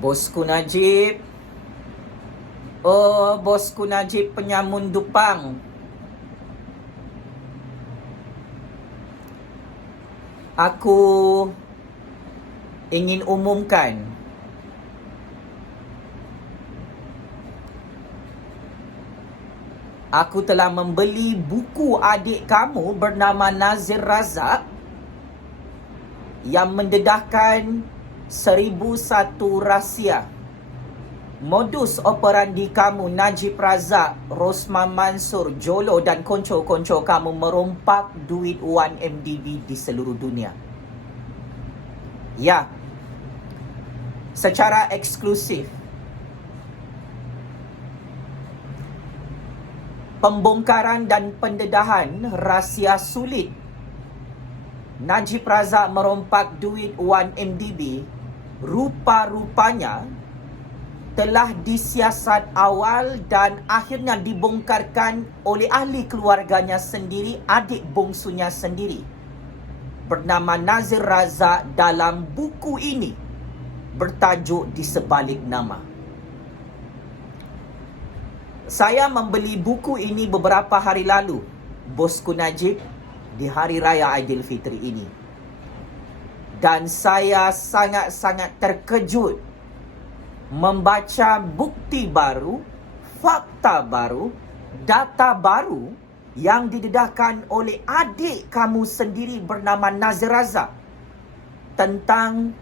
Bosku Najib. Oh, bosku Najib penyamun Dupang. Aku ingin umumkan aku telah membeli buku adik kamu bernama Nazir Razak yang mendedahkan 1001 rahsia. Modus operandi kamu Najib Razak, Rosman Mansur, Jolo dan konco-konco kamu merompak duit Wan MDB di seluruh dunia. Ya, secara eksklusif. Pembongkaran dan pendedahan rahsia sulit Najib Razak merompak duit Wan MDB rupa-rupanya telah disiasat awal dan akhirnya dibongkarkan oleh ahli keluarganya sendiri, adik bongsunya sendiri, bernama Nazir Razak dalam buku ini bertajuk Di Sebalik Nama. Saya membeli buku ini beberapa hari lalu, bosku Najib, di Hari Raya Aidilfitri ini. Dan saya sangat-sangat terkejut membaca bukti baru, fakta baru, data baru yang didedahkan oleh adik kamu sendiri bernama Nazir Razak tentang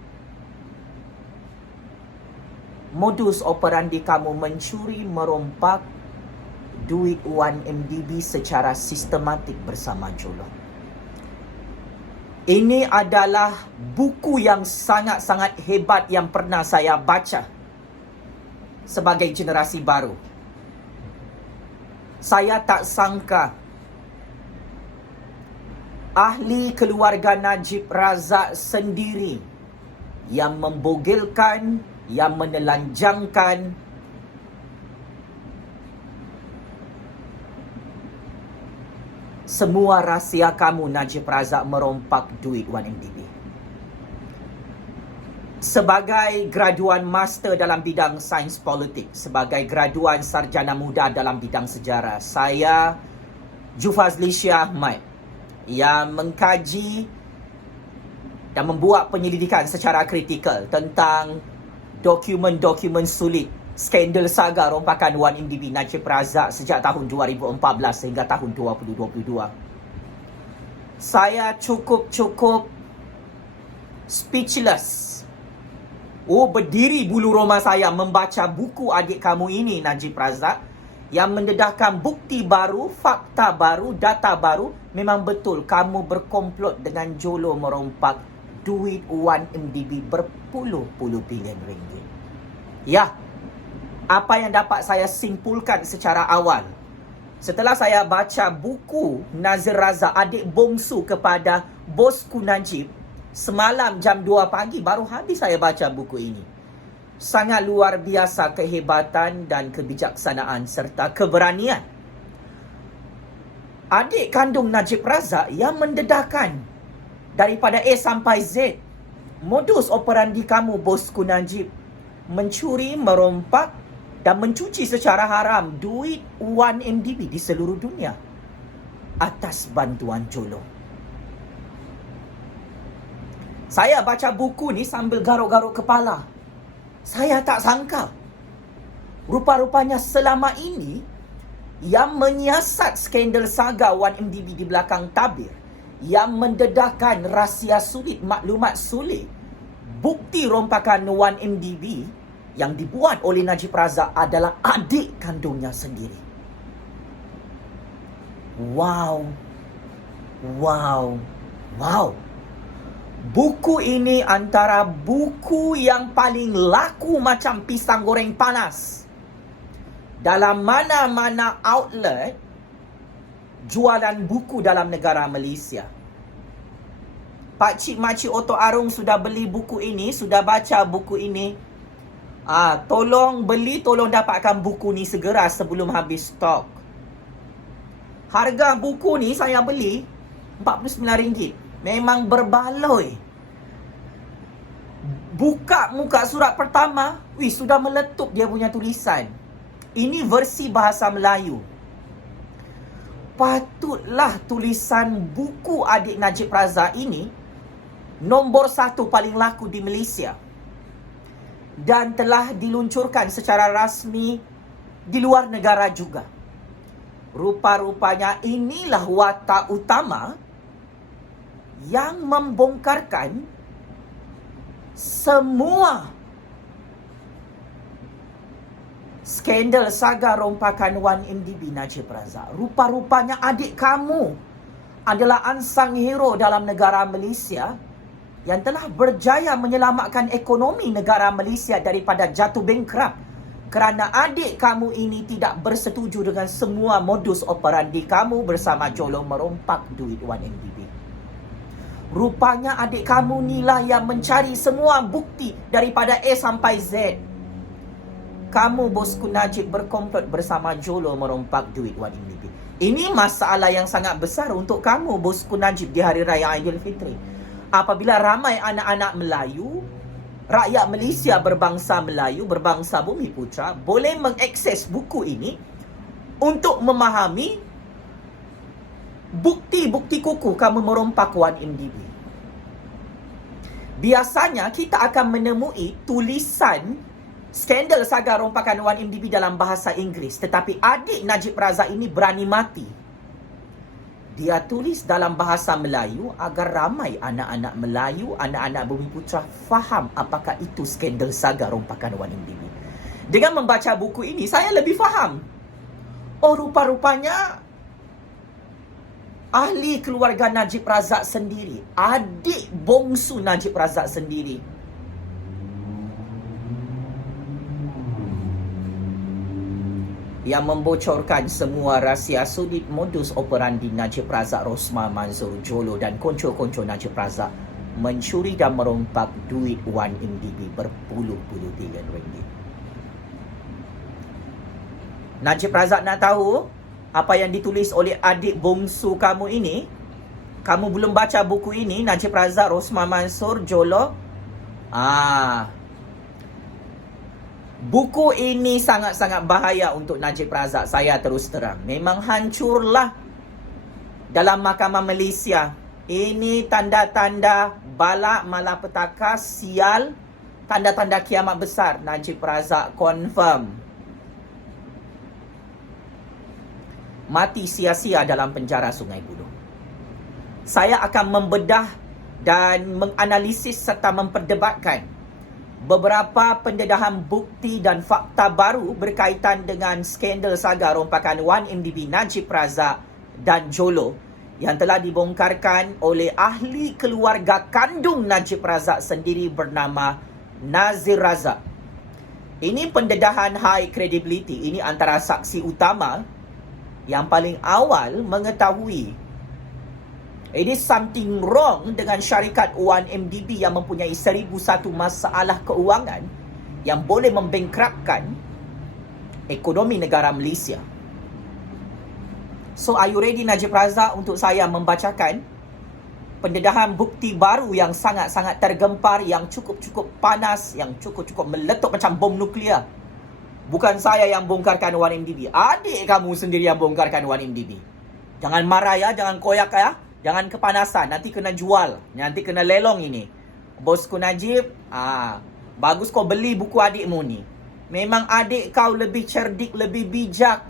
modus operandi kamu mencuri, merompak duit Wan MDB secara sistematik bersama Jolo. Ini adalah buku yang sangat-sangat hebat yang pernah saya baca sebagai generasi baru. Saya tak sangka ahli keluarga Najib Razak sendiri yang membogilkan, yang menelanjangkan semua rahsia kamu Najib Razak merompak duit Wan MDB. Sebagai graduan master dalam bidang sains politik, sebagai graduan sarjana muda dalam bidang sejarah, saya Jufazli Shah Ahmad yang mengkaji dan membuat penyelidikan secara kritikal tentang dokumen-dokumen sulit skandal saga rompakan Wan MDB Najib Razak sejak tahun 2014 sehingga tahun 2022. Saya cukup speechless. Berdiri bulu roma saya membaca buku adik kamu ini, Najib Razak, yang mendedahkan bukti baru, fakta baru, data baru. Memang betul kamu berkomplot dengan Jolo merompak duit Wan MDB berpuluh-puluh bilion ringgit. Ya, apa yang dapat saya simpulkan secara awal setelah saya baca buku Nazir Razak, adik bongsu kepada bosku Najib, semalam jam 2 pagi baru habis saya baca buku ini. Sangat luar biasa kehebatan dan kebijaksanaan serta keberanian adik kandung Najib Razak yang mendedahkan daripada A sampai Z. Modus operandi kamu bosku Najib mencuri, merompak dan mencuci secara haram duit Wan MDB di seluruh dunia atas bantuan Jolo. Saya baca buku ni sambil garuk-garuk kepala. Saya tak sangka rupa-rupanya selama ini yang menyiasat skandal saga Wan MDB di belakang tabir, yang mendedahkan rahsia sulit, maklumat sulit, bukti rompakan Wan MDB yang dibuat oleh Najib Razak adalah adik kandungnya sendiri. Wow. Buku ini antara buku yang paling laku macam pisang goreng panas dalam mana-mana outlet jualan buku dalam negara Malaysia. Pakcik makcik Oto Arung sudah beli buku ini, sudah baca buku ini. Tolong beli, tolong dapatkan buku ni segera sebelum habis stok. Harga buku ni saya beli RM49. Memang berbaloi. Buka muka surat pertama, sudah meletup dia punya tulisan. Ini versi bahasa Melayu. Patutlah tulisan buku adik Najib Razak ini nombor 1 paling laku di Malaysia. Dan telah diluncurkan secara rasmi di luar negara juga. Rupa-rupanya inilah watak utama yang membongkarkan semua skandal saga rompakan 1MDB Najib Razak. Rupa-rupanya adik kamu adalah unsung hero dalam negara Malaysia yang telah berjaya menyelamatkan ekonomi negara Malaysia daripada jatuh bankrupt kerana adik kamu ini tidak bersetuju dengan semua modus operandi kamu bersama Jolo merompak duit 1MDB. Rupanya adik kamu inilah yang mencari semua bukti daripada A sampai Z. Kamu bosku Najib berkomplot bersama Jolo merompak duit 1MDB. Ini masalah yang sangat besar untuk kamu bosku Najib di Hari Raya Aidilfitri. Apabila ramai anak-anak Melayu, rakyat Malaysia berbangsa Melayu, berbangsa Bumi Putra boleh mengakses buku ini untuk memahami bukti-bukti kukuh kamu merompak 1MDB. Biasanya kita akan menemui tulisan skandal saga rompakan 1MDB dalam bahasa Inggeris. Tetapi adik Najib Razak ini berani mati. Dia tulis dalam bahasa Melayu agar ramai anak-anak Melayu, anak-anak Bumi Putra faham apakah itu skandal saga rompakan 1MDB. Dengan membaca buku ini, saya lebih faham. Oh, rupa-rupanya ahli keluarga Najib Razak sendiri, adik bongsu Najib Razak sendiri, yang membocorkan semua rahsia sudut modus operandi Najib Razak, Rosmah Mansor, Jolo dan konco-konco Najib Razak mencuri dan merompak duit 1MDB berpuluh-puluh bilion ringgit. Najib Razak nak tahu apa yang ditulis oleh adik bongsu kamu ini? Kamu belum baca buku ini, Najib Razak, Rosmah Mansor, Jolo? Buku ini sangat-sangat bahaya untuk Najib Razak. Saya terus terang, memang hancurlah dalam Mahkamah Malaysia. Ini tanda-tanda bala malapetaka, sial, tanda-tanda kiamat besar. Najib Razak confirm mati sia-sia dalam penjara Sungai Buloh. Saya akan membedah dan menganalisis serta memperdebatkan beberapa pendedahan bukti dan fakta baru berkaitan dengan skandal saga rompakan 1MDB Najib Razak dan Jolo yang telah dibongkarkan oleh ahli keluarga kandung Najib Razak sendiri bernama Nazir Razak. Ini pendedahan high credibility. Ini antara saksi utama yang paling awal mengetahui it is something wrong dengan syarikat 1MDB yang mempunyai 1001 masalah keuangan yang boleh membangkrupkan ekonomi negara Malaysia. So, are you ready Najib Razak untuk saya membacakan pendedahan bukti baru yang sangat-sangat tergempar, yang cukup-cukup panas, yang cukup-cukup meletup macam bom nuklear? Bukan saya yang bongkarkan 1MDB. Adik kamu sendiri yang bongkarkan 1MDB. Jangan marah ya, jangan koyak ya. Jangan kepanasan, nanti kena jual, nanti kena lelong ini. Bosku Najib, bagus kau beli buku adikmu ni. Memang adik kau lebih cerdik, lebih bijak.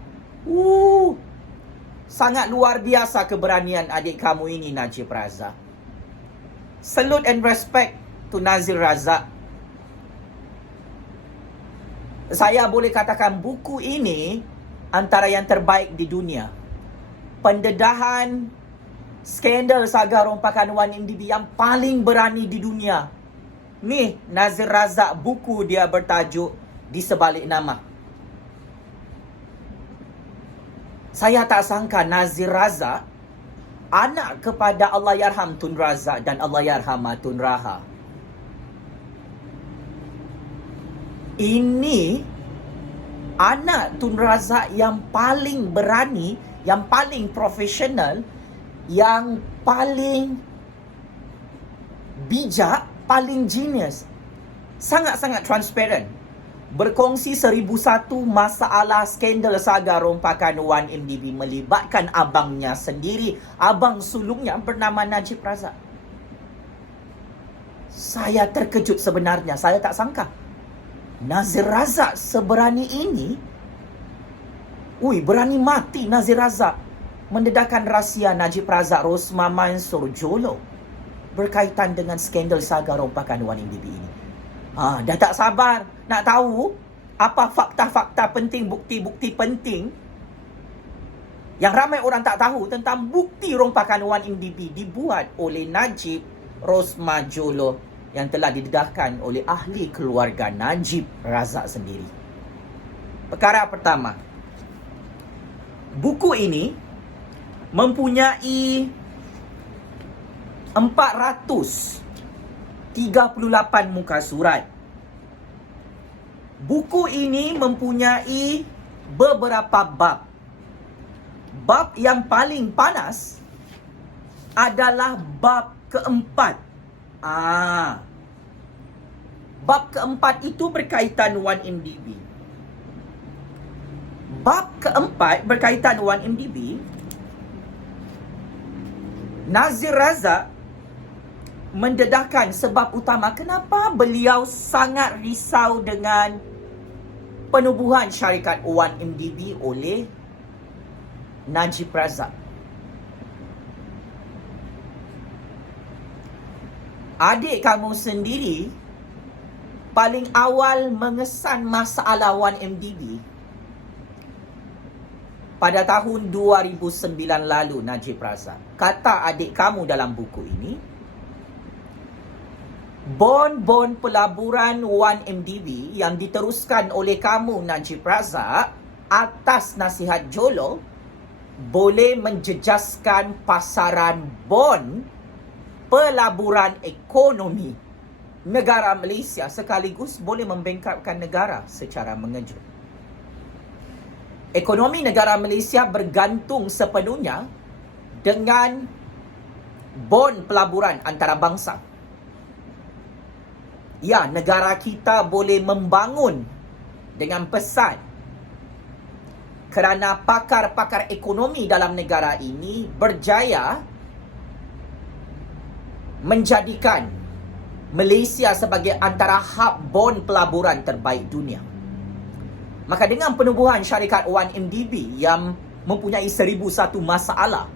Sangat luar biasa keberanian adik kamu ini, Najib Razak. Salute and respect to Nazir Razak. Saya boleh katakan buku ini antara yang terbaik di dunia. Pendedahan skandal saga rompakan 1MDB yang paling berani di dunia. Ni Nazir Razak, buku dia bertajuk Di Sebalik Nama. Saya tak sangka Nazir Razak anak kepada Allahyarham Tun Razak dan Allahyarhamah Tun Raha. Ini anak Tun Razak yang paling berani, yang paling profesional, yang paling bijak, paling genius. sangat-sangat transparent. Berkongsi 1001 masalah skandal saga rompakan 1MDB melibatkan abangnya sendiri, abang sulungnya bernama Najib Razak. Saya terkejut sebenarnya, saya tak sangka Nazir Razak seberani ini. Berani mati Nazir Razak mendedahkan rahsia Najib Razak Rosma Mansor Jolo berkaitan dengan skandal saga rompakan 1MDB ini. Dah tak sabar nak tahu apa fakta-fakta penting, bukti-bukti penting yang ramai orang tak tahu tentang bukti rompakan 1MDB dibuat oleh Najib Rosma Jolo yang telah didedahkan oleh ahli keluarga Najib Razak sendiri. Perkara pertama, buku ini mempunyai 438 muka surat. Buku ini mempunyai beberapa bab. Bab yang paling panas adalah bab keempat. Bab keempat itu berkaitan 1MDB. Bab keempat berkaitan 1MDB. Nazir Razak mendedahkan sebab utama kenapa beliau sangat risau dengan penubuhan syarikat 1MDB oleh Najib Razak. Adik kamu sendiri paling awal mengesan masalah 1MDB pada tahun 2009 lalu, Najib Razak. Kata adik kamu dalam buku ini, bon-bon pelaburan 1MDB yang diteruskan oleh kamu, Najib Razak, atas nasihat Jolo, boleh menjejaskan pasaran bon pelaburan ekonomi negara Malaysia sekaligus boleh membengkakkan negara secara mengejut. Ekonomi negara Malaysia bergantung sepenuhnya dengan bon pelaburan antarabangsa. Ya, negara kita boleh membangun dengan pesat kerana pakar-pakar ekonomi dalam negara ini berjaya menjadikan Malaysia sebagai antara hub bon pelaburan terbaik dunia. Maka dengan penubuhan syarikat 1MDB yang mempunyai 1001 masalah,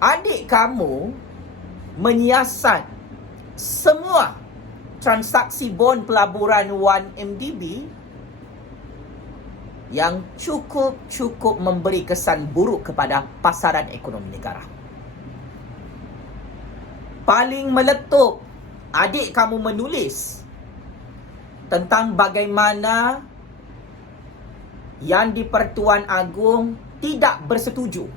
adik kamu menyiasat semua transaksi bon pelaburan 1MDB yang cukup memberi kesan buruk kepada pasaran ekonomi negara. Paling meletup, adik kamu menulis tentang bagaimana yang di-Pertuan Agong tidak bersetuju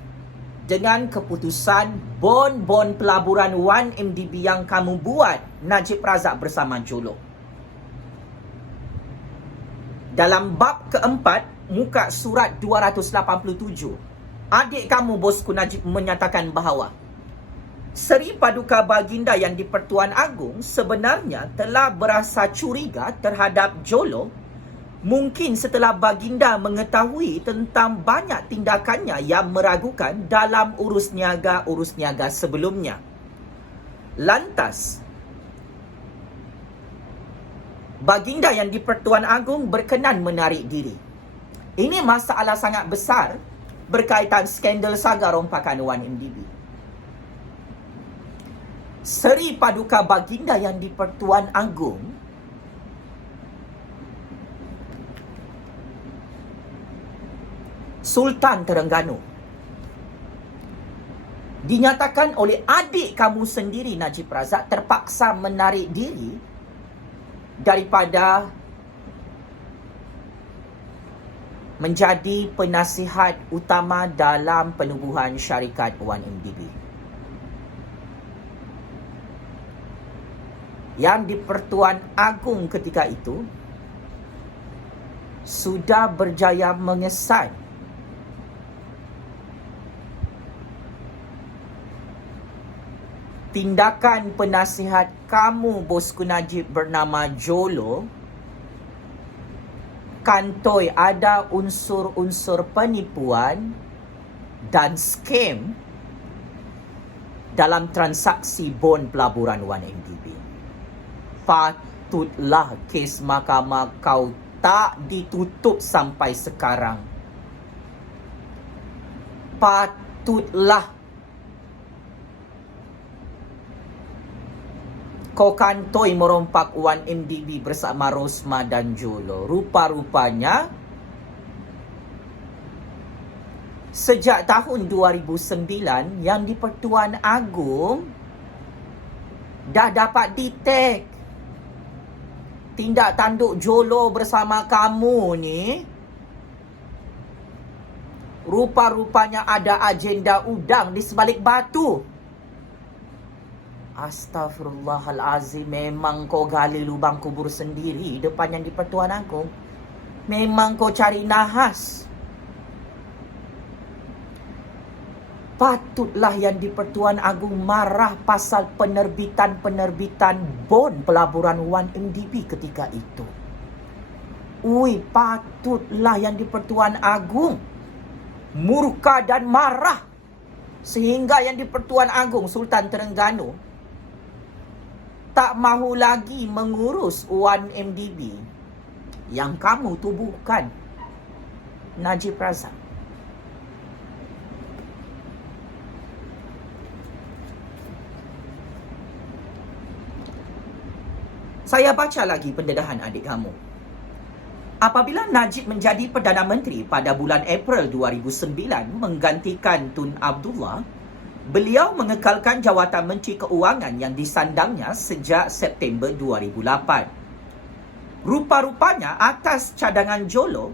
dengan keputusan bon-bon pelaburan 1MDB yang kamu buat, Najib Razak bersama Jolo. Dalam bab keempat, muka surat 287, adik kamu, bosku Najib, menyatakan bahawa Seri Paduka Baginda yang di-Pertuan Agong sebenarnya telah berasa curiga terhadap Jolo, mungkin setelah Baginda mengetahui tentang banyak tindakannya yang meragukan dalam urus niaga sebelumnya. Lantas, Baginda yang di-Pertuan Agong berkenan menarik diri. Ini masalah sangat besar berkaitan skandal saga rompakan 1MDB. Seri Paduka Baginda yang di-Pertuan Agong Sultan Terengganu dinyatakan oleh adik kamu sendiri, Najib Razak, terpaksa menarik diri daripada menjadi penasihat utama dalam penubuhan syarikat 1MDB. Yang di-Pertuan Agong ketika itu sudah berjaya mengesan tindakan penasihat kamu, Bosku Najib, bernama Jolo, kantoi ada unsur-unsur penipuan dan scam dalam transaksi bon pelaburan 1MDB. Patutlah kes mahkamah kau tak ditutup sampai sekarang. Patutlah kau kantoi merompak 1MDB bersama Rosma dan Jolo. Rupa-rupanya sejak tahun 2009 yang di-Pertuan Agong dah dapat detect tindak tanduk Jolo bersama kamu ni. Rupa-rupanya ada agenda udang di sebalik batu. Astaghfirullahalazim, memang kau gali lubang kubur sendiri depan yang di-Pertuan Agong. Memang kau cari nahas. Patutlah yang di-Pertuan Agong marah pasal penerbitan bon pelaburan 1MDB ketika itu. Patutlah yang di-Pertuan Agong murka dan marah sehingga yang di-Pertuan Agong Sultan Terengganu tak mahu lagi mengurus 1MDB yang kamu tubuhkan, Najib Razak. Saya baca lagi pendedahan adik kamu. Apabila Najib menjadi Perdana Menteri pada bulan April 2009 menggantikan Tun Abdullah, beliau mengekalkan jawatan Menteri Keuangan yang disandangnya sejak September 2008. Rupa-rupanya atas cadangan Jolo,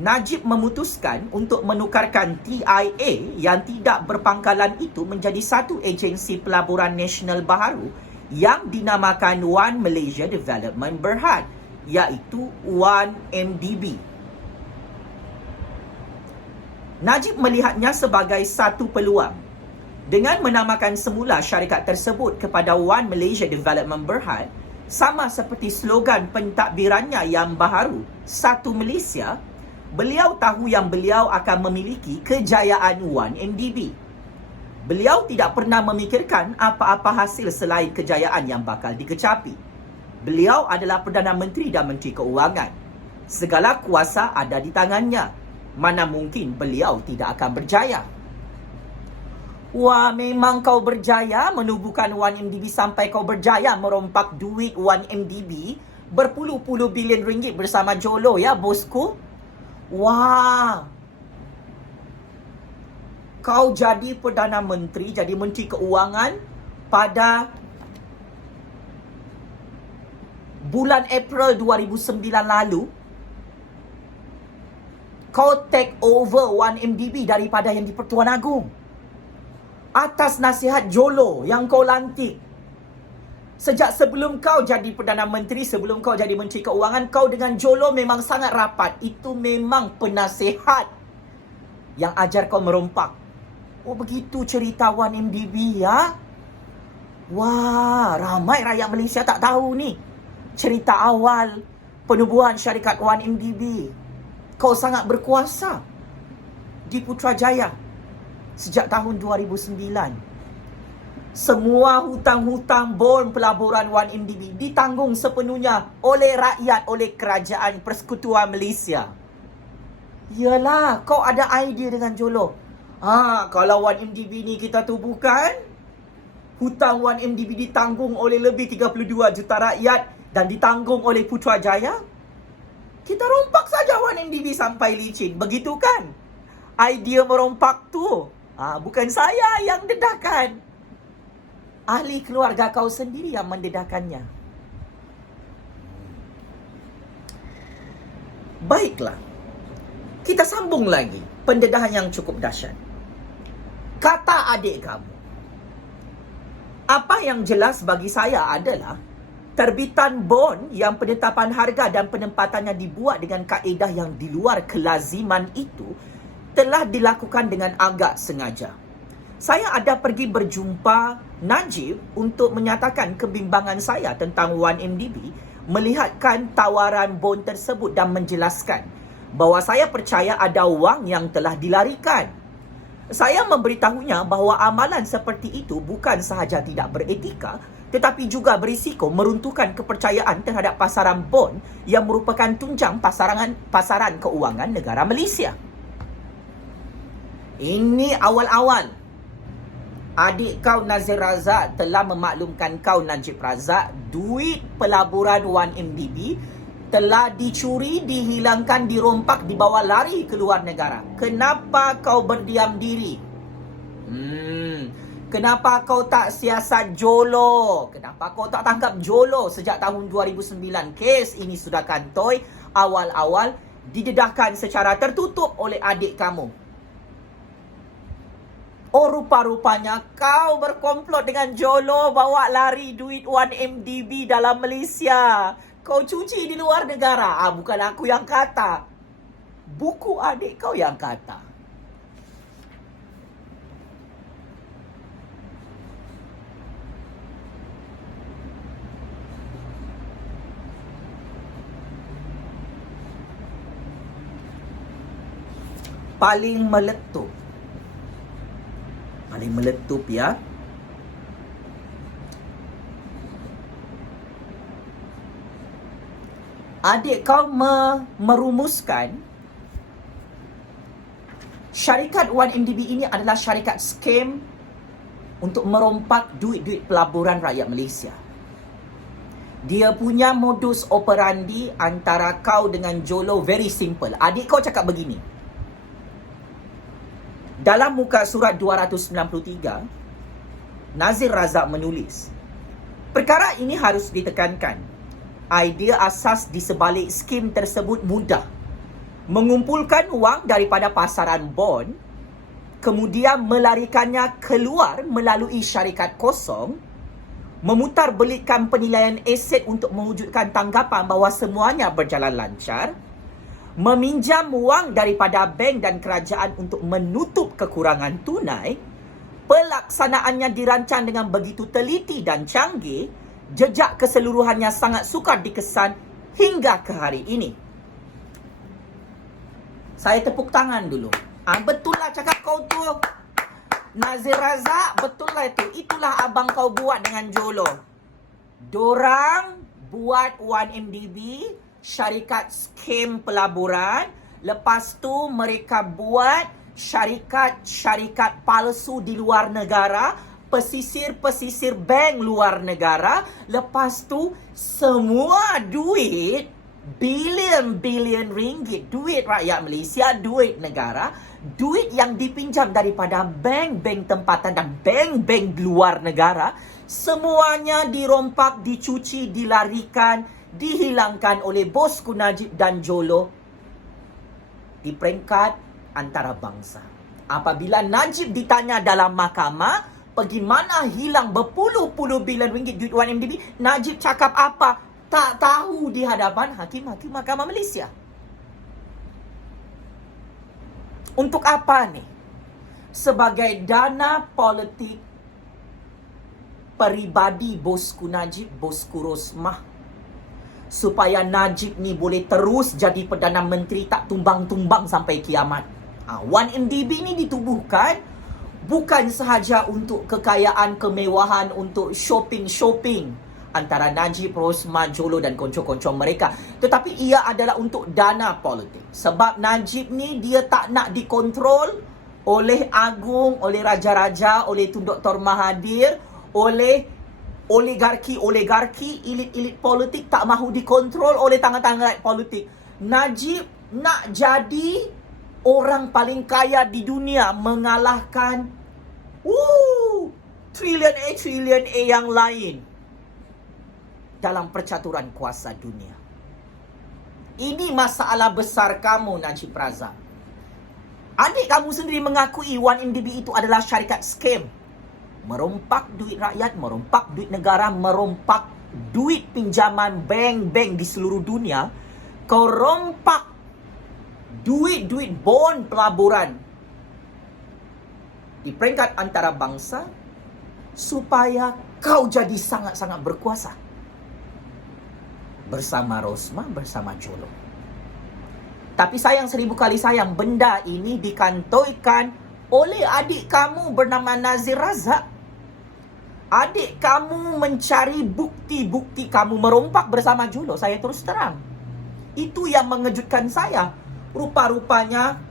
Najib memutuskan untuk menukarkan TIA yang tidak berpangkalan itu menjadi satu agensi pelaburan nasional baharu yang dinamakan One Malaysia Development Berhad, iaitu 1MDB. Najib melihatnya sebagai satu peluang. Dengan menamakan semula syarikat tersebut kepada One Malaysia Development Berhad, sama seperti slogan pentadbirannya yang baharu, Satu Malaysia, beliau tahu yang beliau akan memiliki kejayaan 1MDB. Beliau tidak pernah memikirkan apa-apa hasil selain kejayaan yang bakal dikecapi. Beliau adalah Perdana Menteri dan Menteri Keuangan. Segala kuasa ada di tangannya. Mana mungkin beliau tidak akan berjaya. Wah, memang kau berjaya menubuhkan 1MDB sampai kau berjaya merompak duit 1MDB berpuluh-puluh bilion ringgit bersama Jolo, ya bosku. Wah, kau jadi Perdana Menteri, jadi Menteri Keuangan pada bulan April 2009 lalu. Kau take over 1MDB daripada yang di-Pertuan Agong. Atas nasihat Jolo yang kau lantik. Sejak sebelum kau jadi Perdana Menteri, sebelum kau jadi Menteri Keuangan, kau dengan Jolo memang sangat rapat. Itu memang penasihat yang ajar kau merompak. Oh, begitu cerita 1MDB, ya? Wah, ramai rakyat Malaysia tak tahu ni cerita awal penubuhan syarikat 1MDB. Kau sangat berkuasa di Putrajaya sejak tahun 2009. Semua hutang-hutang bon pelaburan 1MDB ditanggung sepenuhnya oleh rakyat, oleh kerajaan Persekutuan Malaysia. Yalah, kau ada idea dengan Jolo. Kalau 1MDB ni kita tubuhkan, hutang 1MDB ditanggung oleh lebih 32 juta rakyat dan ditanggung oleh Putrajaya, kita rompak saja 1MDB sampai licin. Begitu kan? Idea merompak tu. Bukan saya yang dedahkan. Ahli keluarga kau sendiri yang mendedahkannya. Baiklah. Kita sambung lagi pendedahan yang cukup dahsyat. Kata adik kamu, apa yang jelas bagi saya adalah terbitan bon yang penetapan harga dan penempatannya dibuat dengan kaedah yang di luar kelaziman itu telah dilakukan dengan agak sengaja. Saya ada pergi berjumpa Najib untuk menyatakan kebimbangan saya tentang 1MDB, melihatkan tawaran bon tersebut dan menjelaskan bahawa saya percaya ada wang yang telah dilarikan. Saya memberitahunya bahawa amalan seperti itu bukan sahaja tidak beretika, tetapi juga berisiko meruntuhkan kepercayaan terhadap pasaran bon yang merupakan tunjang pasaran keuangan negara Malaysia. Ini awal-awal. Adik kau Nazir Razak telah memaklumkan kau Najib Razak, duit pelaburan 1MDB telah dicuri, dihilangkan, dirompak, dibawa lari ke luar negara. Kenapa kau berdiam diri? Kenapa kau tak siasat Jolo? Kenapa kau tak tangkap Jolo sejak tahun 2009? Kes ini sudah kantoi, awal-awal didedahkan secara tertutup oleh adik kamu. Oh, rupa-rupanya kau berkomplot dengan Jolo bawa lari duit 1MDB dalam Malaysia. Kau cuci di luar negara. Bukan aku yang kata. Buku adik kau yang kata. Paling meletup ya. Adik kau merumuskan syarikat 1MDB ini adalah syarikat scam untuk merompak duit-duit pelaburan rakyat Malaysia. Dia punya modus operandi antara kau dengan Jolo very simple. Adik kau cakap begini. Dalam muka surat 293, Nazir Razak menulis, perkara ini harus ditekankan. Idea asas di sebalik skim tersebut mudah. Mengumpulkan wang daripada pasaran bon, kemudian melarikannya keluar melalui syarikat kosong, memutarbelikkan penilaian aset untuk mewujudkan tanggapan bahawa semuanya berjalan lancar, meminjam wang daripada bank dan kerajaan untuk menutup kekurangan tunai, pelaksanaannya dirancang dengan begitu teliti dan canggih, jejak keseluruhannya sangat sukar dikesan hingga ke hari ini. Saya tepuk tangan dulu. Betul lah cakap kau tu, Nazir Razak, betul lah itu. Itulah abang kau buat dengan Jolo. Dorang buat 1MDB, syarikat skim pelaburan. Lepas tu mereka buat syarikat palsu di luar negara, pesisir bank luar negara. Lepas tu semua duit bilion ringgit, duit rakyat Malaysia, duit negara, duit yang dipinjam daripada bank-bank tempatan dan bank-bank luar negara, semuanya dirompak, dicuci, dilarikan, dihilangkan oleh bosku Najib dan Jolo di peringkat antarabangsa. Apabila Najib ditanya dalam mahkamah, pergi mana hilang berpuluh-puluh bilion ringgit duit 1MDB, Najib cakap apa? Tak tahu di hadapan hakim-hakim Mahkamah Malaysia. Untuk apa ni? Sebagai dana politik peribadi bosku Najib, bosku Rosmah, supaya Najib ni boleh terus jadi Perdana Menteri tak tumbang-tumbang sampai kiamat. 1MDB ni ditubuhkan bukan sahaja untuk kekayaan, kemewahan, untuk shopping antara Najib, Rosmah, Jolo dan konco-konco mereka, tetapi ia adalah untuk dana politik. Sebab Najib ni dia tak nak dikontrol oleh agung, oleh raja-raja, oleh Tun Dr. Mahathir, oleh oligarki, elit-elit politik, tak mahu dikontrol oleh tangan-tangan politik. Najib nak jadi orang paling kaya di dunia, mengalahkan trilion A yang lain dalam percaturan kuasa dunia. Ini masalah besar kamu, Najib Razak. Adik kamu sendiri mengakui 1MDB itu adalah syarikat scam. Merompak duit rakyat, merompak duit negara, merompak duit pinjaman bank-bank di seluruh dunia. Kau rompak duit-duit bon pelaburan di peringkat antarabangsa supaya kau jadi sangat-sangat berkuasa bersama Rosmah, bersama Jolo. Tapi sayang 1000 kali sayang, benda ini dikantoikan oleh adik kamu bernama Nazir Razak. Adik kamu mencari bukti-bukti kamu merompak bersama Jolo. Saya terus terang, itu yang mengejutkan saya. Rupa-rupanya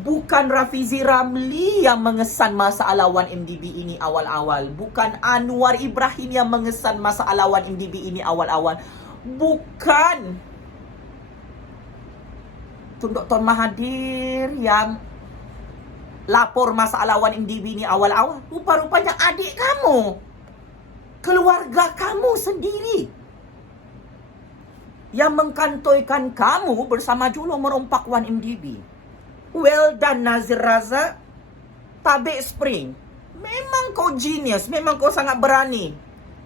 bukan Rafizi Ramli yang mengesan masalah 1MDB ini awal-awal. Bukan Anwar Ibrahim yang mengesan masalah 1MDB ini awal-awal. Bukan Tun Dr. Mahathir yang lapor masalah 1MDB ini awal-awal. Rupa-rupanya adik kamu, keluarga kamu sendiri yang mengkantoikan kamu bersama Jolo merompak 1MDB. Well done Nazir Razak. Tabik Spring, memang kau genius, memang kau sangat berani.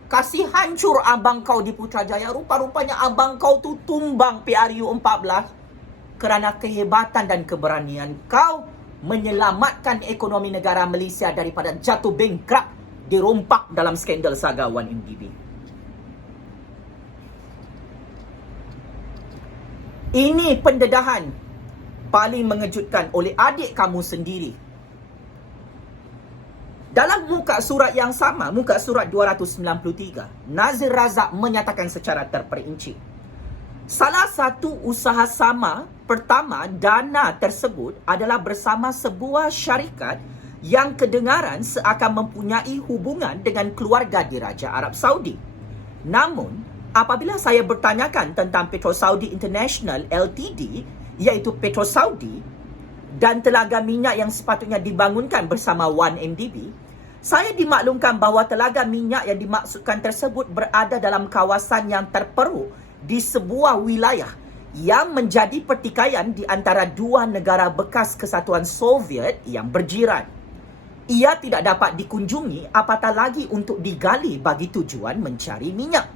Kasih hancur abang kau di Putrajaya. Rupa-rupanya abang kau tu tumbang PRU 14 kerana kehebatan dan keberanian kau menyelamatkan ekonomi negara Malaysia daripada jatuh bankrupt, dirompak dalam skandal saga 1MDB. Ini pendedahan paling mengejutkan oleh adik kamu sendiri. Dalam muka surat yang sama, muka surat 293, Nazir Razak menyatakan secara terperinci, salah satu usaha sama pertama dana tersebut adalah bersama sebuah syarikat yang kedengaran seakan mempunyai hubungan dengan keluarga Diraja Arab Saudi. Namun, apabila saya bertanyakan tentang Petro Saudi International Ltd, iaitu Petro Saudi, dan telaga minyak yang sepatutnya dibangunkan bersama 1MDB, saya dimaklumkan bahawa telaga minyak yang dimaksudkan tersebut berada dalam kawasan yang terperuk di sebuah wilayah yang menjadi pertikaian di antara dua negara bekas Kesatuan Soviet yang berjiran. Ia tidak dapat dikunjungi apatah lagi untuk digali bagi tujuan mencari minyak.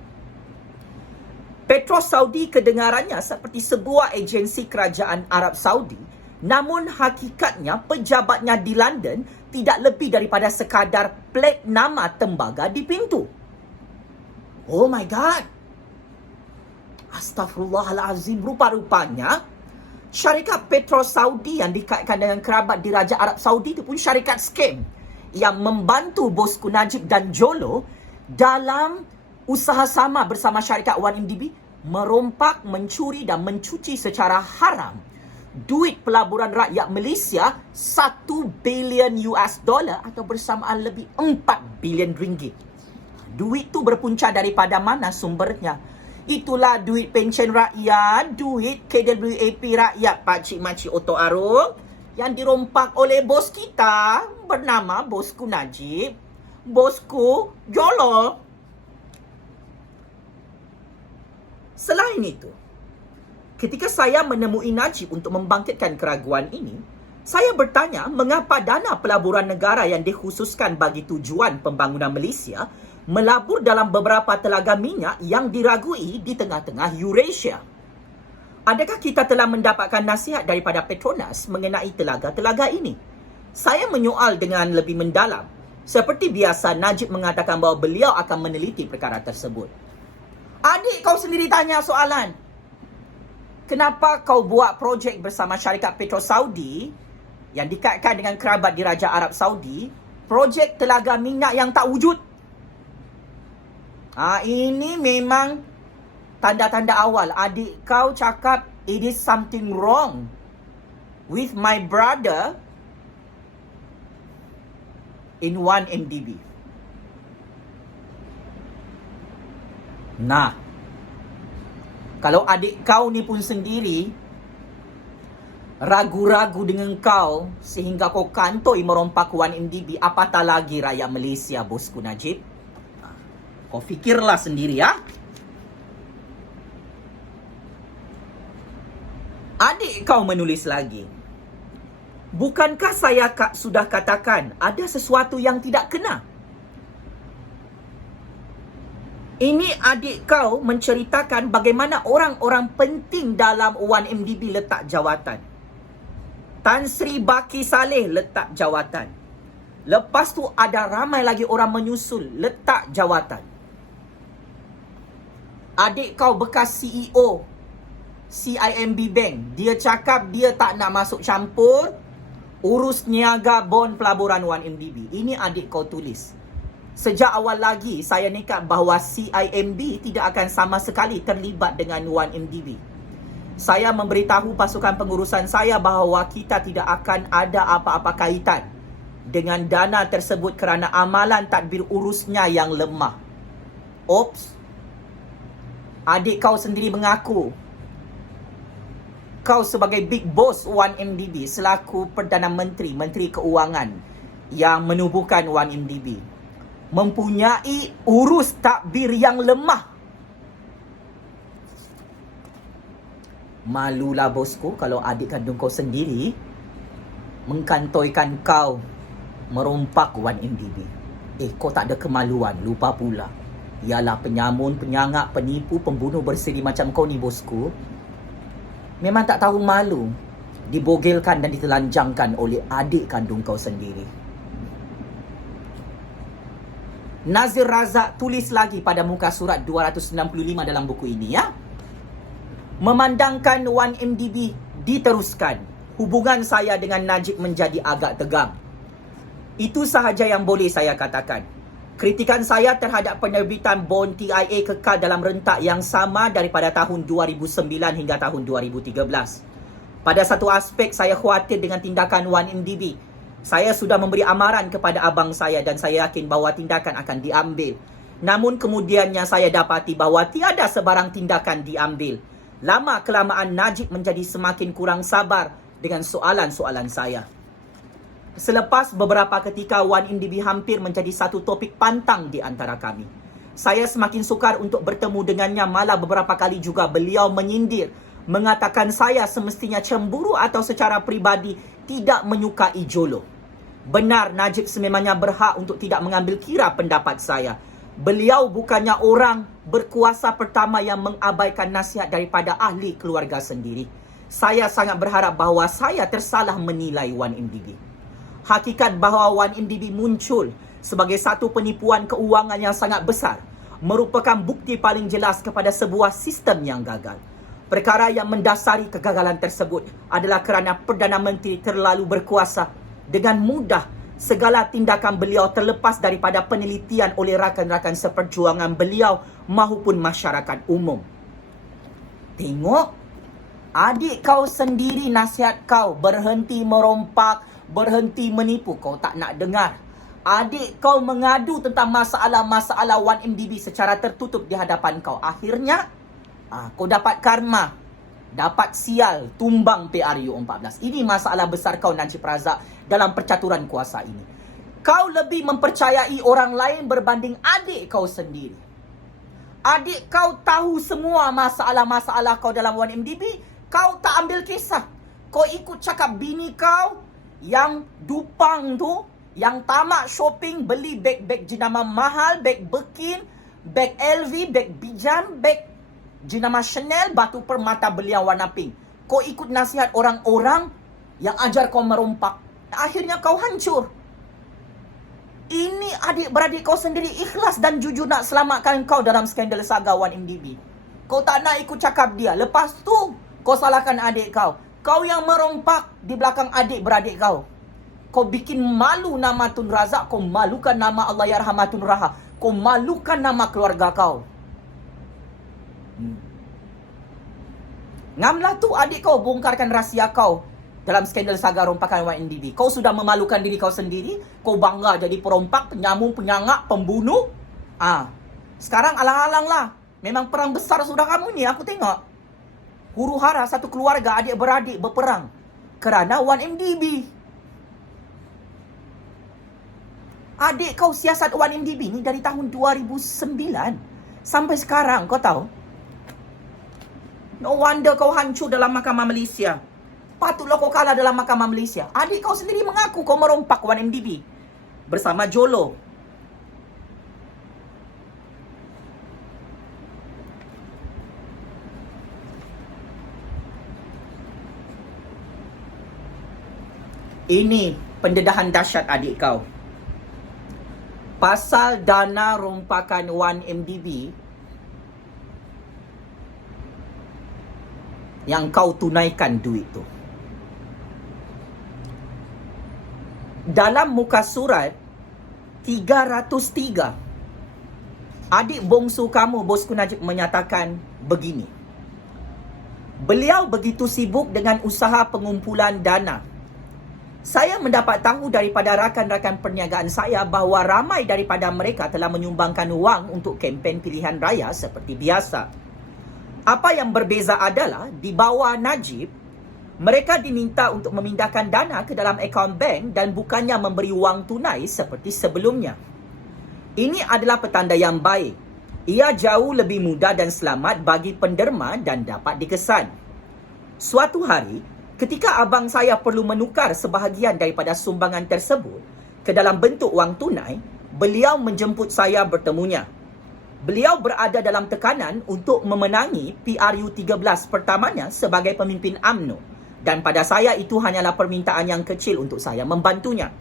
Petro Saudi kedengarannya seperti sebuah agensi kerajaan Arab Saudi, namun hakikatnya pejabatnya di London tidak lebih daripada sekadar plet nama tembaga di pintu. Oh my God. Astaghfirullahalazim. Rupa-rupanya syarikat Petro Saudi yang dikaitkan dengan kerabat Diraja Arab Saudi itu pun syarikat scam yang membantu bosku Najib dan Jolo dalam usaha sama bersama syarikat 1MDB merompak, mencuri dan mencuci secara haram duit pelaburan rakyat Malaysia $1 bilion atau bersamaan lebih 4 bilion ringgit. Duit tu berpunca daripada mana sumbernya? Itulah duit pension rakyat, duit KWAP rakyat Pakcik Makcik Oto Arung yang dirompak oleh bos kita bernama bosku Najib, bosku Jolo. Selain itu, ketika saya menemui Najib untuk membangkitkan keraguan ini, saya bertanya mengapa dana pelaburan negara yang dikhususkan bagi tujuan pembangunan Malaysia melabur dalam beberapa telaga minyak yang diragui di tengah-tengah Eurasia. Adakah kita telah mendapatkan nasihat daripada Petronas mengenai telaga-telaga ini? Saya menyoal dengan lebih mendalam. Seperti biasa, Najib mengatakan bahawa beliau akan meneliti perkara tersebut. Adik kau sendiri tanya soalan. Kenapa kau buat projek bersama syarikat Petro Saudi yang dikaitkan dengan kerabat Diraja Arab Saudi, projek telaga minyak yang tak wujud? Ini memang tanda-tanda awal. Adik kau cakap it is something wrong with my brother in 1MDB. Nah, kalau adik kau ni pun sendiri ragu-ragu dengan kau sehingga kau kantoi merompak 1MDB, apatah lagi rakyat Malaysia, bosku Najib. Kau fikirlah sendiri ya. Adik kau menulis lagi. Bukankah saya sudah katakan ada sesuatu yang tidak kena? Ini adik kau menceritakan bagaimana orang-orang penting dalam 1MDB letak jawatan. Tan Sri Baki Saleh letak jawatan. Lepas tu ada ramai lagi orang menyusul letak jawatan. Adik kau bekas CEO CIMB Bank, dia cakap dia tak nak masuk campur urus niaga bond pelaburan 1MDB. Ini adik kau tulis. Sejak awal lagi saya nekat bahawa CIMB tidak akan sama sekali terlibat dengan 1MDB. Saya memberitahu pasukan pengurusan saya bahawa kita tidak akan ada apa-apa kaitan dengan dana tersebut kerana amalan tadbir urusnya yang lemah. Ops. Adik kau sendiri mengaku kau sebagai big boss 1MDB selaku Perdana Menteri, Menteri Keuangan yang menubuhkan 1MDB, mempunyai urus tadbir yang lemah. Malulah bosku kalau adik kandung kau sendiri mengkantoikan kau merompak 1MDB. Kau tak ada kemaluan, lupa pula. Ialah penyamun, penyangak, penipu, pembunuh bersiri macam kau ni bosku. Memang tak tahu malu, dibogelkan dan ditelanjangkan oleh adik kandung kau sendiri. Nazir Razak tulis lagi pada muka surat 265 dalam buku ini, ya. Memandangkan 1MDB diteruskan, hubungan saya dengan Najib menjadi agak tegang. Itu sahaja yang boleh saya katakan. Kritikan saya terhadap penerbitan bond TIA kekal dalam rentak yang sama daripada tahun 2009 hingga tahun 2013. Pada satu aspek, saya khawatir dengan tindakan 1MDB. Saya sudah memberi amaran kepada abang saya dan saya yakin bahawa tindakan akan diambil. Namun kemudiannya saya dapati bahawa tiada sebarang tindakan diambil. Lama-kelamaan Najib menjadi semakin kurang sabar dengan soalan-soalan saya. Selepas beberapa ketika 1MDB hampir menjadi satu topik pantang di antara kami. Saya semakin sukar untuk bertemu dengannya, malah beberapa kali juga beliau menyindir, mengatakan saya semestinya cemburu atau secara pribadi tidak menyukai Jolo. Benar, Najib sememangnya berhak untuk tidak mengambil kira pendapat saya. Beliau bukannya orang berkuasa pertama yang mengabaikan nasihat daripada ahli keluarga sendiri. Saya sangat berharap bahawa saya tersalah menilai 1MDB. Hakikat bahawa 1MDB muncul sebagai satu penipuan keuangan yang sangat besar merupakan bukti paling jelas kepada sebuah sistem yang gagal. Perkara yang mendasari kegagalan tersebut adalah kerana Perdana Menteri terlalu berkuasa. Dengan mudah, segala tindakan beliau terlepas daripada penelitian oleh rakan-rakan seperjuangan beliau maupun masyarakat umum. Tengok, adik kau sendiri nasihat kau berhenti merompak, berhenti menipu, kau tak nak dengar. Adik kau mengadu tentang masalah-masalah 1MDB secara tertutup di hadapan kau. Akhirnya, kau dapat karma, dapat sial, tumbang PRU 14. Ini masalah besar kau, Najib Razak, dalam percaturan kuasa ini. Kau lebih mempercayai orang lain berbanding adik kau sendiri. Adik kau tahu semua masalah-masalah kau dalam 1MDB, kau tak ambil kisah. Kau ikut cakap bini kau yang dupang tu, yang tamak shopping, beli beg-beg jenama mahal, beg Birkin, beg LV, beg Bijan, beg jenama Chanel, batu permata beliau warna pink. Kau ikut nasihat orang-orang yang ajar kau merompak. Akhirnya kau hancur. Ini adik-beradik kau sendiri ikhlas dan jujur nak selamatkan kau dalam skandal saga 1MDB. Kau tak nak ikut cakap dia. Lepas tu, kau salahkan adik kau. Kau yang merompak di belakang adik-beradik kau. Kau bikin malu nama Tun Razak. Kau malukan nama Allahyarham Tun Raha. Kau malukan nama keluarga kau. Ngamlah tu adik kau bongkarkan rahsia kau dalam skandal saga rompakan 1MDB. Kau sudah memalukan diri kau sendiri. Kau bangga jadi perompak, penyamung, penyangak, pembunuh. Sekarang alang-alang lah. Memang perang besar sudah kamu ni, aku tengok. Huru-hara satu keluarga adik-beradik berperang kerana 1MDB. Adik kau siasat 1MDB ni dari tahun 2009 sampai sekarang, kau tahu? No wonder kau hancur dalam Mahkamah Malaysia. Patutlah kau kalah dalam Mahkamah Malaysia. Adik kau sendiri mengaku kau merompak 1MDB bersama Jolo. Ini pendedahan dahsyat adik kau. Pasal dana rompakan 1MDB yang kau tunaikan duit tu. Dalam muka surat 303, adik bongsu kamu, Bosku Najib, menyatakan begini. Beliau begitu sibuk dengan usaha pengumpulan dana. Saya mendapat tahu daripada rakan-rakan perniagaan saya bahawa ramai daripada mereka telah menyumbangkan wang untuk kempen pilihan raya seperti biasa. Apa yang berbeza adalah di bawah Najib, mereka diminta untuk memindahkan dana ke dalam akaun bank dan bukannya memberi wang tunai seperti sebelumnya. Ini adalah petanda yang baik. Ia jauh lebih mudah dan selamat bagi penderma dan dapat dikesan. Suatu hari, ketika abang saya perlu menukar sebahagian daripada sumbangan tersebut ke dalam bentuk wang tunai, beliau menjemput saya bertemunya. Beliau berada dalam tekanan untuk memenangi PRU 13 pertamanya sebagai pemimpin UMNO, dan pada saya itu hanyalah permintaan yang kecil untuk saya membantunya.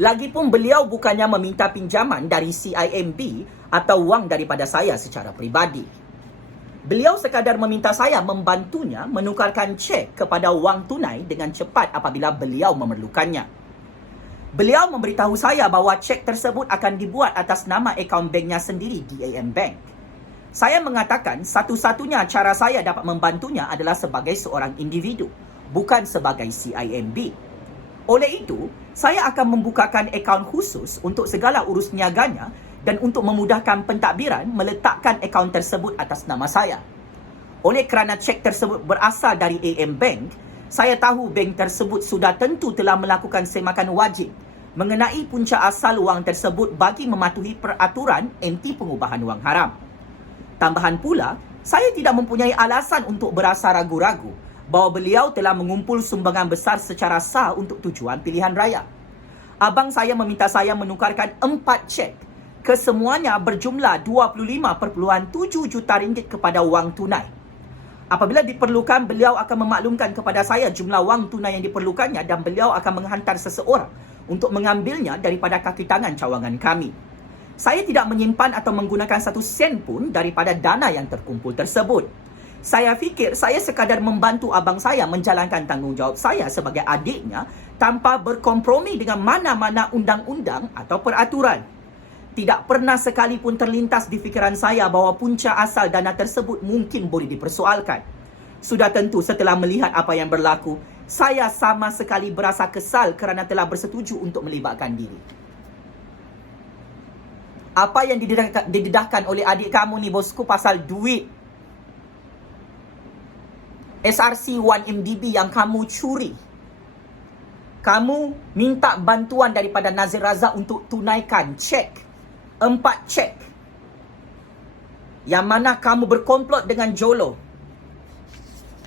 Lagipun beliau bukannya meminta pinjaman dari CIMB atau wang daripada saya secara peribadi. Beliau sekadar meminta saya membantunya menukarkan cek kepada wang tunai dengan cepat apabila beliau memerlukannya. Beliau memberitahu saya bahawa cek tersebut akan dibuat atas nama akaun banknya sendiri, DAM Bank. Saya mengatakan satu-satunya cara saya dapat membantunya adalah sebagai seorang individu, bukan sebagai CIMB. Oleh itu, saya akan membukakan akaun khusus untuk segala urus niaganya dan untuk memudahkan pentadbiran meletakkan akaun tersebut atas nama saya. Oleh kerana cek tersebut berasal dari AM Bank, saya tahu bank tersebut sudah tentu telah melakukan semakan wajib mengenai punca asal wang tersebut bagi mematuhi peraturan anti pengubahan wang haram. Tambahan pula, saya tidak mempunyai alasan untuk berasa ragu-ragu bahawa beliau telah mengumpul sumbangan besar secara sah untuk tujuan pilihan raya. Abang saya meminta saya menukarkan 4 cek, kesemuanya berjumlah 25.7 juta ringgit kepada wang tunai. Apabila diperlukan, beliau akan memaklumkan kepada saya jumlah wang tunai yang diperlukannya dan beliau akan menghantar seseorang untuk mengambilnya daripada kaki tangan cawangan kami. Saya tidak menyimpan atau menggunakan satu sen pun daripada dana yang terkumpul tersebut. Saya fikir saya sekadar membantu abang saya menjalankan tanggungjawab saya sebagai adiknya tanpa berkompromi dengan mana-mana undang-undang atau peraturan. Tidak pernah sekalipun terlintas di fikiran saya bahawa punca asal dana tersebut mungkin boleh dipersoalkan. Sudah tentu setelah melihat apa yang berlaku, saya sama sekali berasa kesal kerana telah bersetuju untuk melibatkan diri. Apa yang didedahkan oleh adik kamu ni, bosku, pasal duit SRC 1MDB yang kamu curi. Kamu minta bantuan daripada Nazir Razak untuk tunaikan cek, 4 cek, yang mana kamu berkomplot dengan Jolo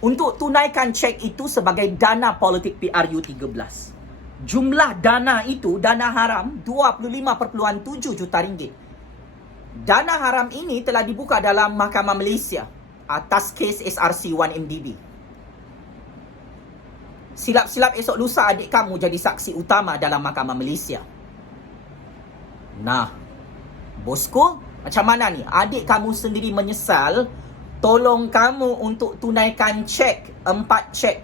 untuk tunaikan cek itu sebagai dana politik PRU 13. Jumlah dana itu, dana haram, 25.7 juta ringgit. Dana haram ini telah dibuka dalam Mahkamah Malaysia atas kes SRC 1MDB. Silap-silap esok lusa adik kamu jadi saksi utama dalam Mahkamah Malaysia. Nah, bosku, macam mana ni? Adik kamu sendiri menyesal tolong kamu untuk tunaikan cek, 4 cek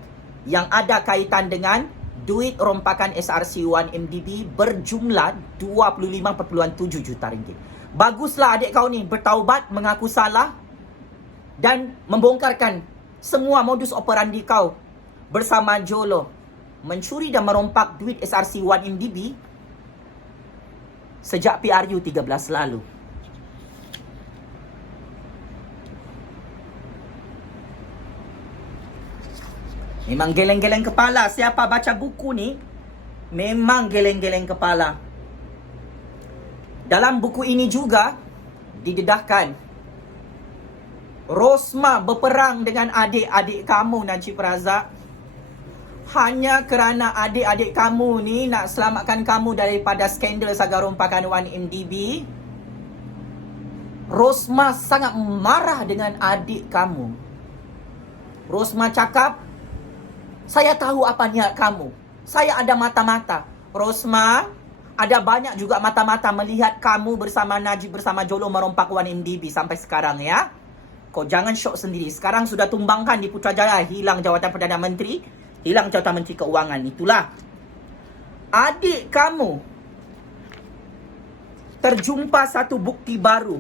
yang ada kaitan dengan duit rompakan SRC 1MDB berjumlah 25.7 juta ringgit. Baguslah adik kau ni bertaubat, mengaku salah dan membongkarkan semua modus operandi kau bersama Jolo mencuri dan merompak duit SRC 1MDB sejak PRU 13 lalu. Memang geleng-geleng kepala. Siapa baca buku ni, memang geleng-geleng kepala. Dalam buku ini juga didedahkan Rosmah berperang dengan adik-adik kamu, Najib Razak, hanya kerana adik-adik kamu ni nak selamatkan kamu daripada skandal saga rompakan 1MDB. Rosmah sangat marah dengan adik kamu. Rosmah cakap, saya tahu apa niat kamu. Saya ada mata-mata. Rosmah, Ada banyak juga mata-mata melihat kamu bersama Najib, bersama Jolo merompak 1MDB sampai sekarang ya. Kau jangan syok sendiri. Sekarang sudah tumbangkan di Putrajaya, hilang jawatan Perdana Menteri, hilang jawatan Menteri Keuangan. Itulah. Adik kamu terjumpa satu bukti baru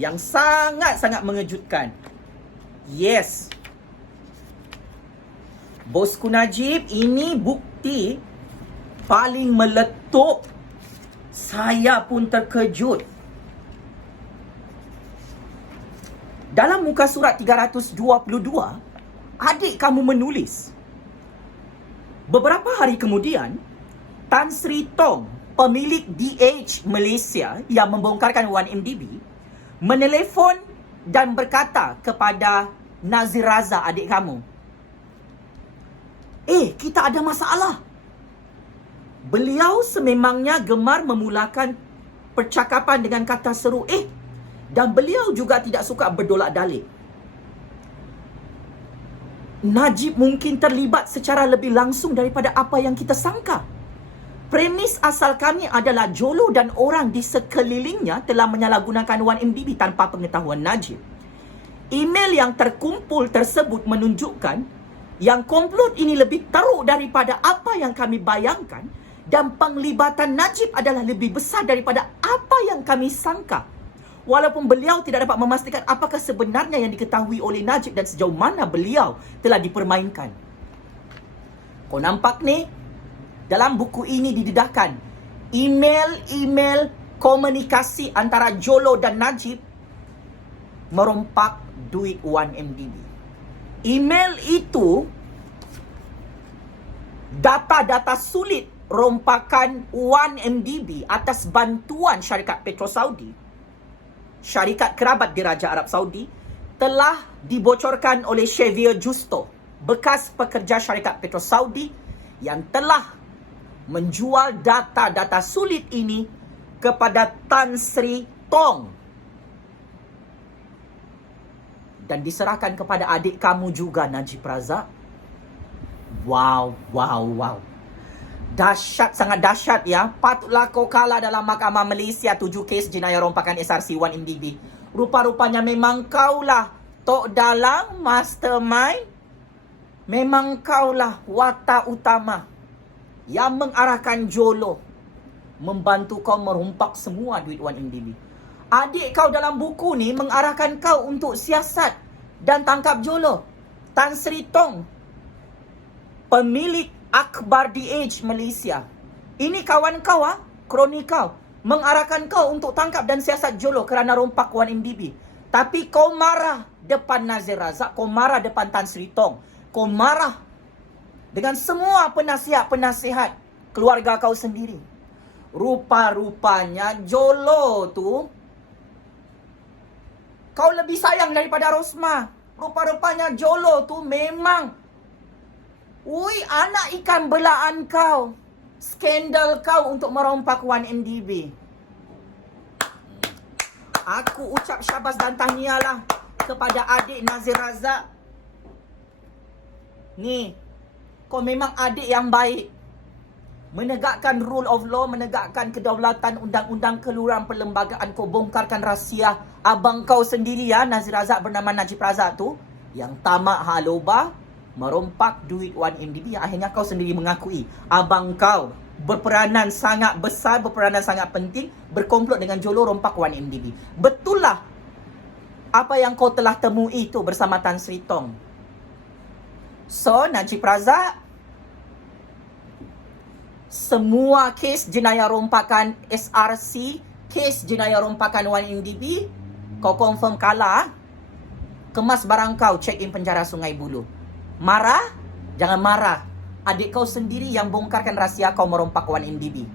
yang sangat-sangat mengejutkan. Yes. Bosku Najib, ini bukti paling meletup. Saya pun terkejut. Dalam muka surat 322, adik kamu menulis, beberapa hari kemudian, Tan Sri Tong, pemilik DH Malaysia yang membongkarkan 1MDB, menelefon dan berkata kepada Nazir Razak, adik kamu, kita ada masalah. Beliau sememangnya gemar memulakan percakapan dengan kata seru dan beliau juga tidak suka berdolak-dalik. Najib mungkin terlibat secara lebih langsung daripada apa yang kita sangka. Premis asal kami adalah Jolo dan orang di sekelilingnya telah menyalahgunakan 1MDB tanpa pengetahuan Najib. Email yang terkumpul tersebut menunjukkan yang komplot ini lebih teruk daripada apa yang kami bayangkan dan penglibatan Najib adalah lebih besar daripada apa yang kami sangka. Walaupun beliau tidak dapat memastikan apakah sebenarnya yang diketahui oleh Najib dan sejauh mana beliau telah dipermainkan. Kau nampak ni? Dalam buku ini didedahkan email komunikasi antara Jolo dan Najib merompak duit 1MDB. Email itu data-data sulit rompakan 1MDB atas bantuan syarikat Petro Saudi, syarikat kerabat diraja Arab Saudi, telah dibocorkan oleh Xavier Justo, bekas pekerja syarikat Petro Saudi yang telah menjual data-data sulit ini kepada Tan Sri Tong dan diserahkan kepada adik kamu juga, Najib Razak. Wow. Dahsyat, sangat dahsyat ya. Patutlah kau kalah dalam Mahkamah Malaysia 7 kes jenayah rompakan SRC 1MDB. Rupa-rupanya memang kaulah Tok Dalang, mastermind. Memang kaulah watak utama yang mengarahkan Jolo membantu kau merompak semua duit 1MDB. Adik kau dalam buku ni mengarahkan kau untuk siasat dan tangkap Jolo. Tan Sri Tong, pemilik Akhbar DH Malaysia. Ini kawan kau kroni kau. Mengarahkan kau untuk tangkap dan siasat Jolo kerana rompak 1MDB. Tapi kau marah depan Nazir Razak, kau marah depan Tan Sri Tong. Kau marah dengan semua penasihat-penasihat keluarga kau sendiri. Rupa-rupanya Jolo tu kau lebih sayang daripada Rosmah. Rupa-rupanya Jolo tu memang anak ikan belaan kau. Skandal kau untuk merompak 1MDB. Aku ucap syabas dan tahniahlah kepada adik Nazir Razak. Ni, kau memang adik yang baik. Menegakkan rule of law, menegakkan kedaulatan undang-undang keluaran perlembagaan. Kau bongkarkan rahsia abang kau sendiri ya, Nazir Razak bernama Najib Razak tu, yang tamak haloba merompak duit 1MDB. Akhirnya kau sendiri mengakui abang kau berperanan sangat besar, berperanan sangat penting berkomplot dengan Jolo rompak 1MDB. Betul lah apa yang kau telah temui itu bersama Tan Sri Tong. So, Najib Razak, semua kes jenayah rompakan SRC, kes jenayah rompakan 1MDB, kau confirm kalah. Kemas barang kau, check in penjara Sungai Buloh. Marah? Jangan marah. Adik kau sendiri yang bongkarkan rahsia kau merompak 1MDB.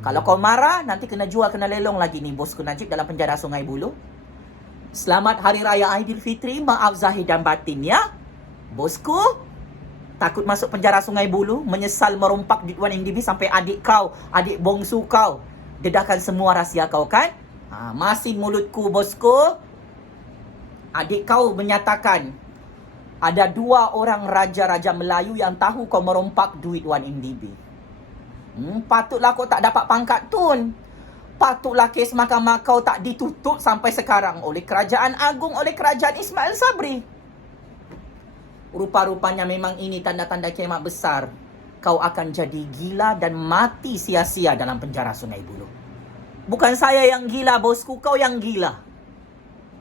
Kalau kau marah, nanti kena jual, kena lelong lagi nih bosku Najib dalam penjara Sungai Buloh. Selamat Hari Raya Aidilfitri, maaf zahir dan batin ya. Bosku, takut masuk penjara Sungai Buloh, menyesal merompak duit 1MDB sampai adik kau, adik bongsu kau dedahkan semua rahsia kau kan? Masih mulutku bosku. Adik kau menyatakan ada 2 orang raja-raja Melayu yang tahu kau merompak duit 1MDB. Patutlah kau tak dapat pangkat tun. Patutlah kes mahkamah kau tak ditutup sampai sekarang oleh Kerajaan Agung, oleh Kerajaan Ismail Sabri. Rupa-rupanya memang ini tanda-tanda kiamat besar. Kau akan jadi gila dan mati sia-sia dalam penjara Sungai Buloh. Bukan saya yang gila, bosku. Kau yang gila.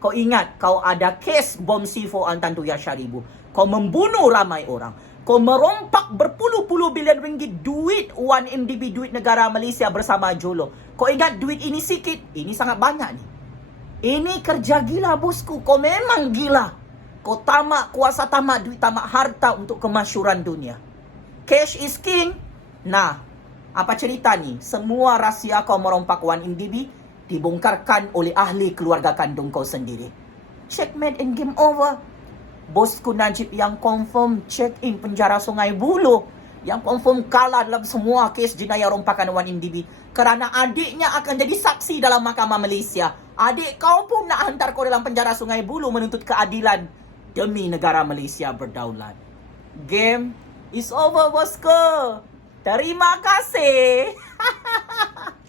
Kau ingat, kau ada kes bom C4 Tan Tuya Syaribu. Kau membunuh ramai orang. Kau merompak berpuluh-puluh bilion ringgit duit 1MDB, duit negara Malaysia bersama Jolo. Kau ingat duit ini sikit? Ini sangat banyak ni. Ini kerja gila, bosku. Kau memang gila. Kau tamak kuasa, tamak duit, tamak harta untuk kemasyhuran dunia. Cash is king. Nah, apa cerita ni? Semua rahsia kau merompak 1MDB dibongkarkan oleh ahli keluarga kandung kau sendiri. Checkmate and game over. Bosku Najib yang confirm check in penjara Sungai Buloh, yang confirm kalah dalam semua kes jenayah rompakan 1MDB kerana adiknya akan jadi saksi dalam Mahkamah Malaysia. Adik kau pun nak hantar kau dalam penjara Sungai Buloh menuntut keadilan demi negara Malaysia berdaulat. Game is over, bosku. Terima kasih.